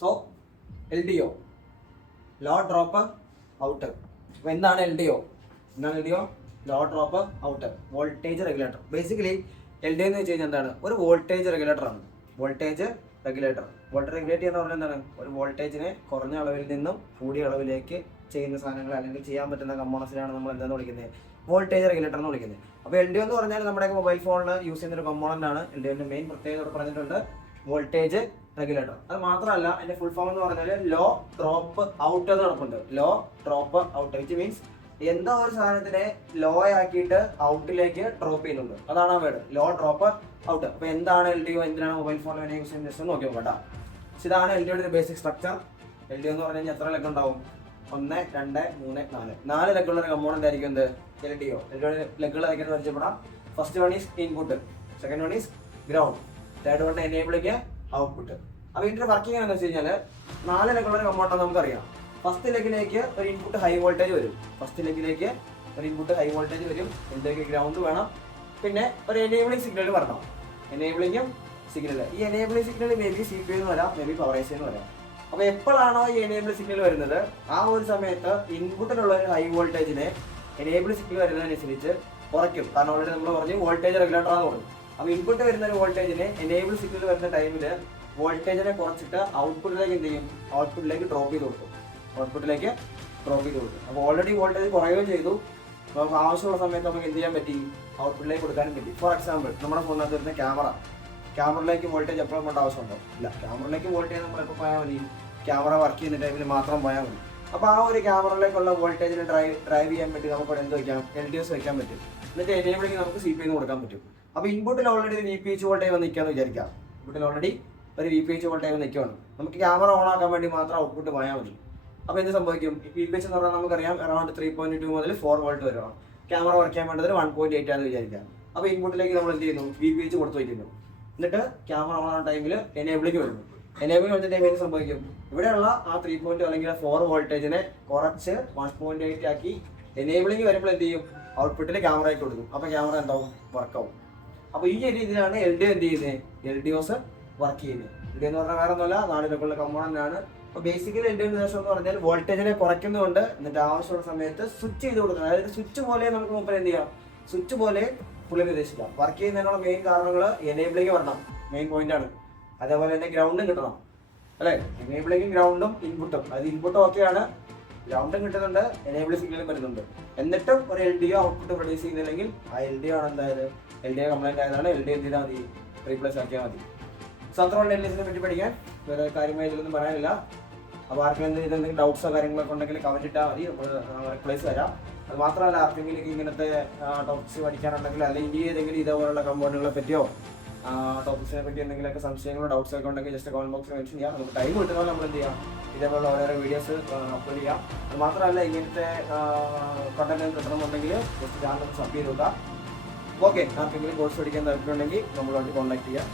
So LDO, low drop out. അപ്പോൾ എന്താണ് LDO? Low drop out, voltage regulator. Basically LDO എന്ന് വെച്ച് കഴിഞ്ഞാൽ എന്താണ്? ഒരു വോൾട്ടേജ് റെഗുലേറ്റർ ആണ്. വോൾട്ടേജ് റെഗുലേറ്റ് ചെയ്യുന്ന പറഞ്ഞാൽ എന്താണ്? ഒരു വോൾട്ടേജിനെ കുറഞ്ഞ അളവിൽ നിന്നും കൂടിയ അളവിലേക്ക് ചെയ്യുന്ന സാധനങ്ങൾ അല്ലെങ്കിൽ ചെയ്യാൻ പറ്റുന്ന കമ്പോണൻസിനാണ് നമ്മൾ എന്താണെന്ന് വിളിക്കുന്നത്? വോൾട്ടേജ് റെഗുലേറ്റർ എന്ന് വിളിക്കുന്നത്. അപ്പോൾ LDO എന്ന് പറഞ്ഞാൽ നമ്മുടെ മൊബൈൽ ഫോണിൽ യൂസ് ചെയ്യുന്ന ഒരു കമ്പോണന്റ് ആണ്. LDOന്റെ മെയിൻ പ്രത്യേകത പറഞ്ഞിട്ടുണ്ട്, വോൾട്ടേജ് റെഗുലേറ്റർ. അത് മാത്രമല്ല അതിന്റെ ഫുൾ ഫോം എന്ന് പറഞ്ഞാൽ ലോ ഡ്രോപ്പ് ഔട്ട് എന്ന് നടക്കുന്നുണ്ട്. Low drop out which means എന്തോ ഒരു സാധനത്തിനെ ലോ ആക്കിയിട്ട് ഔട്ടിലേക്ക് ഡ്രോപ്പ് ചെയ്യുന്നുണ്ട്. അതാണ് ആ വേർഡ്, ലോ ഡ്രോപ്പ് ഔട്ട്. അപ്പോൾ എന്താണ് LDO, എന്തിനാണ് മൊബൈൽ ഫോണിൽ യൂസ് ചെയ്യുന്നത് ജസ്റ്റ് നോക്കി നോക്കാം കേട്ടോ. ഇതാണ് LDOയുടെ ഒരു ബേസിക് സ്ട്രക്ചർ. LDO എന്ന് പറഞ്ഞു കഴിഞ്ഞാൽ എത്ര ലെഗ് ഉണ്ടാവും? 1, 2, 3, 4 ലെഗുള്ള ഒരു കമ്പോണന്റ് ആയിരിക്കും എന്ത്? LDO. LDOയുടെ ലെഗുകൾ ആയിരിക്കും പരിചയപ്പെടാം. First one is input, second one is ground, third one enabling output. അപ്പോൾ ഇതിന്റെ വർക്കിംഗ് എന്താണെന്ന് വെച്ച് കഴിഞ്ഞാൽ 4 ലെഗുള്ള ഒരു കമ്പോണന്റ് നമുക്കറിയാം. ഫസ്റ്റ് ലെഗിലേക്ക് ഒരു ഇൻപുട്ട് ഹൈ വോൾട്ടേജ് വരും. ഇതിലേക്ക് ഗ്രൗണ്ട് വേണം, പിന്നെ ഒരു എനേബിളിംഗ് സിഗ്നൽ വരണം. എനേബിളിംഗും സിഗ്നൽ, ഈ enabling signal may be CPU എന്ന് വരാം, മേ ബി പവർ IC എന്ന് വരാം. അപ്പോൾ എപ്പോഴാണോ ഈ എനേബിൾ സിഗ്നൽ വരുന്നത് ആ ഒരു സമയത്ത് ഇൻപുട്ടിലുള്ള ഒരു ഹൈ വോൾട്ടേജിനെ എനേബിൾ സിഗ്നൽ വരുന്നതിനനുസരിച്ച് കുറയ്ക്കും. കാരണം ഓൾറെഡി നമ്മൾ പറഞ്ഞു വോൾട്ടേജ് റെഗുലേറ്റർ ആണെന്ന് പറഞ്ഞു. അപ്പോൾ ഇൻപുട്ട് വരുന്ന ഒരു വോൾട്ടേജിനെ എനേബിൾ സിഗ്നൽ വരുന്ന ടൈമിൽ വോൾട്ടേജിനെ കുറച്ചിട്ട് ഔട്ട്പുട്ടിലേക്ക് എന്ത് ചെയ്യും? ഔട്ട്പുട്ടിലേക്ക് ഡ്രോപ്പ് ചെയ്ത് കൊടുക്കും. അപ്പോൾ ഓൾറെഡി വോൾട്ടേജ് കുറയുകയും ചെയ്തു. അപ്പോൾ നമുക്ക് ആവശ്യമുള്ള സമയത്ത് നമുക്ക് എന്ത് ചെയ്യാൻ പറ്റി? ഔട്ട്പുട്ടിലേക്ക് കൊടുക്കാനും പറ്റി. ഫോർ എക്സാമ്പിൾ നമ്മുടെ ഫോണിനകത്ത് വരുന്ന ക്യാമറയിലേക്ക് വോൾട്ടേജ് എപ്പോഴും കൊണ്ട് ആവശ്യമുണ്ടോ? ഇല്ല. ക്യാമറയിലേക്ക് വോൾട്ടേജ് നമ്മൾ എപ്പോൾ പോയാൽ മതി? ക്യാമറ വർക്ക് ചെയ്യുന്ന ടൈമിൽ മാത്രം പോയാൽ മതി. അപ്പോൾ ആ ഒരു ക്യാമറയിലേക്കുള്ള വോൾട്ടേജിനെ ഡ്രൈവ് ചെയ്യാൻ വേണ്ടി നമുക്ക് എന്ത് വയ്ക്കാം? LDOs വയ്ക്കാൻ പറ്റും. എന്നിട്ട് എനേബിളിംഗ് നമുക്ക് CPU കൊടുക്കാൻ പറ്റും. അപ്പോൾ ഇൻപുട്ടിൽ ഓൾറെഡി ഒരു VPH വോൾട്ടേജ് വന്ന് നിൽക്കാമെന്ന് വിചാരിക്കാം. ഇൻപുട്ടിൽ ഓൾറെഡി ഒരു VPH വോൾട്ടേജ് നിൽക്കുകയാണ്. നമുക്ക് ക്യാമറ ഓൺ ആക്കാൻ വേണ്ടി മാത്രം ഔട്ട്പുട്ട് പോയാൽ മതി. അപ്പോൾ എന്ത് സംഭവിക്കും? VPH എന്ന് പറഞ്ഞാൽ നമുക്കറിയാം അറൗണ്ട് 3.2 മുതൽ 4 വോൾട്ട് വരണം. ക്യാമറ വർക്ക് ചെയ്യാൻ വേണ്ടത് 1.8 ആണെന്ന് വിചാരിക്കാം. അപ്പോൾ ഇൻപുട്ടിലേക്ക് നമ്മൾ എന്ത് ചെയ്യുന്നു? VPH കൊടുത്തു വയ്ക്കുന്നു. എന്നിട്ട് ക്യാമറ ഓൺ ആകുന്ന ടൈമിൽ എനേബിളിംഗ് വരുന്നു. എനേബിളിംഗ് വരുന്ന ടൈമിൽ എന്ത് സംഭവിക്കും? ഇവിടെയുള്ള ആ 3 അല്ലെങ്കിൽ 4 വോൾട്ടേജിനെ കുറച്ച് 1.8 ആക്കി എനേബിളിംഗ് വരുമ്പോൾ എന്ത് ചെയ്യും? ഔട്ട്പുട്ടിൽ ക്യാമറയ്ക്ക് കൊടുക്കും. അപ്പോൾ ക്യാമറ എന്താവും? വർക്കാവും. അപ്പോൾ ഈ രീതിയിലാണ് LDO എന്ത് ചെയ്യുന്നത്? LDOs വർക്ക് ചെയ്യുന്നത്. LDO എന്ന് പറഞ്ഞാൽ വേറെ ഒന്നുമല്ല, 4 ലെഗുള്ള കമ്പോണന്റ് ആണ്. അപ്പോൾ ബേസിക്കലി LDO ഉദ്ദേശം എന്ന് പറഞ്ഞാൽ വോൾട്ടേജിനെ കുറയ്ക്കുന്നുണ്ട്, എന്നിട്ട് ആവശ്യമുള്ള സമയത്ത് സ്വിച്ച് ചെയ്ത് കൊടുക്കുന്നത്. അതായത് സ്വിച്ച് പോലെ നമുക്ക് മുമ്പ് എന്ത് ചെയ്യാം? സ്വിച്ച് പോലെ പുള്ളി ഉദ്ദേശിക്കാം. വർക്ക് ചെയ്യുന്നതിനുള്ള മെയിൻ കാരണങ്ങൾ എനേബിളിംഗ് വരണം, മെയിൻ പോയിന്റ് ആണ്. അതേപോലെ തന്നെ ഗ്രൗണ്ടും കിട്ടണം അല്ലേ? എനേബിളിംഗും ഗ്രൗണ്ടും ഇൻപുട്ടും, അത് ഇൻപുട്ട് ഓക്കെയാണ്, ഗ്രൗണ്ടും കിട്ടുന്നുണ്ട്, എനേബിളിംഗ് സിഗ്നലും വരുന്നുണ്ട്. എന്നിട്ടും ഒരു LDO ഔട്ട്പുട്ട് പ്രൊഡ്യൂസ് ചെയ്യുന്നില്ലെങ്കിൽ ആ LDO ആണ് എന്തായത്? LDO കംപ്ലൈന്റ് ആയതാണ്. LDO എന്ത് ചെയ്താൽ മതി? റീപ്ലേസ് ആക്കിയാൽ മതി. സത്രമുള്ള LDOസിനെ പറ്റി പഠിക്കാൻ വേറെ കാര്യമായി ഇതിലൊന്നും പറയാനില്ല. അപ്പോൾ ആർക്കെങ്കിലും എന്തെങ്കിലും ഡൗട്ട്സോ കാര്യങ്ങളൊക്കെ ഉണ്ടെങ്കിൽ കമന്റ് ഇട്ടാൽ മതി, നമ്മൾ റിപ്ലൈസ് തരാം. അത് മാത്രമല്ല ആർക്കെങ്കിലും ഇങ്ങനത്തെ ടോപ്പിക്സ് പഠിക്കാനുണ്ടെങ്കിൽ അല്ലെങ്കിൽ ഏതെങ്കിലും ഇതേപോലുള്ള കമ്പോണന്റുകളെ പറ്റിയോ ടോപ്പിക്സിനെ പറ്റി എന്തെങ്കിലുമൊക്കെ സംശയങ്ങളോ ഡൗട്ട്സ് ഒക്കെ ഉണ്ടെങ്കിൽ ജസ്റ്റ് കമന്റ് ബോക്സിൽ മെൻഷൻ ചെയ്യാം. നമുക്ക് ടൈം കിട്ടുന്ന നമ്മൾ എന്ത് ചെയ്യാം? ഇതേപോലുള്ള ഓരോരോ വീഡിയോസ് അപ്ലോഡ് ചെയ്യാം. അത് മാത്രമല്ല ഇങ്ങനത്തെ കണ്ടന്റ് കിട്ടണമെന്നുണ്ടെങ്കിൽ ജസ്റ്റ് ചാനൽ സബ് ചെയ്ത് നോക്കാം. ഓക്കെ, ആർക്കെങ്കിലും കോഴ്സ് പഠിക്കാൻ താല്പര്യമുണ്ടെങ്കിൽ നമ്മളോട്ട് കോൺടാക്ട് ചെയ്യാം.